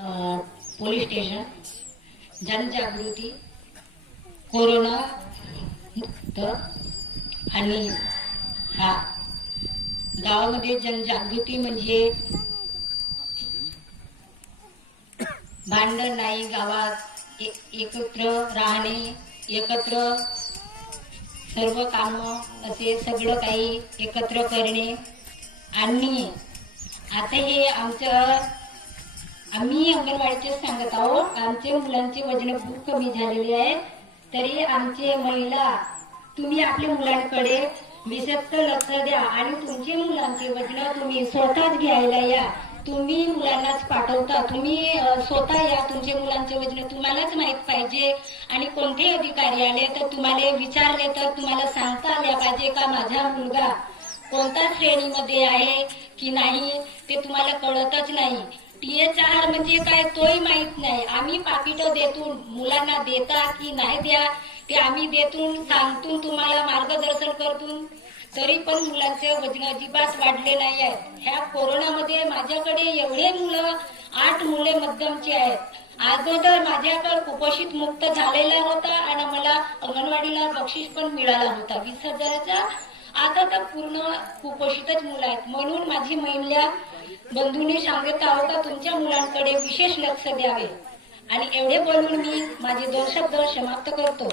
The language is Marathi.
पोलीस स्टेशन जनजागृती कोरोना मुक्त आणि हा गावामध्ये जनजागृती म्हणजे भांडण नाही गावात एकत्र राहणे एकत्र सर्व कामं असे सगळं काही एकत्र करणे. आणि आता हे आमचं आम्ही अंगणवाडीचे सांगत आहोत आमचे मुलांचे वजन खूप कमी झालेले आहे. तरी आमचे महिला तुम्ही आपल्या मुलांकडे विशेषत लक्ष द्या आणि तुमचे मुलांचे वजन तुम्ही स्वतःच घ्यायला या. तुम्ही मुलांनाच पाठवता. तुम्ही स्वतः या. तुमचे मुलांचे वजन तुम्हालाच माहीत पाहिजे. आणि कोणते अधिकारी आले तर तुम्हाला विचारले तर तुम्हाला सांगता आल्या पाहिजे का माझा मुलगा कोणत्या श्रेणीमध्ये आहे की नाही ते तुम्हाला कळतच नाही. टीएचआर म्हणजे काय तोही माहीत नाही. आम्ही पाकिट देतून मुलांना देता की नाही द्या ते आम्ही देतून सांगतून तुम्हाला मार्गदर्शन करतून तरी पण मुलांचे वजन अजिबात वाढले नाही आहेत ह्या कोरोनामध्ये माझ्याकडे एवढे मुलं आठ मुले मध्यमची आहेत. अगोदर माझ्याकडे कुपोषित मुक्त झालेला होता आणि मला अंगणवाडीला बक्षीस पण मिळाला होता. वीस हजाराचा. आता तर पूर्ण कुपोषितच मुलं आहेत. म्हणून माझी महिला बंधूंनी सांगत आहो का तुमच्या मुलांकडे विशेष लक्ष द्यावे. आणि एवढे बोलून मी माझे दोन शब्द समाप्त करतो.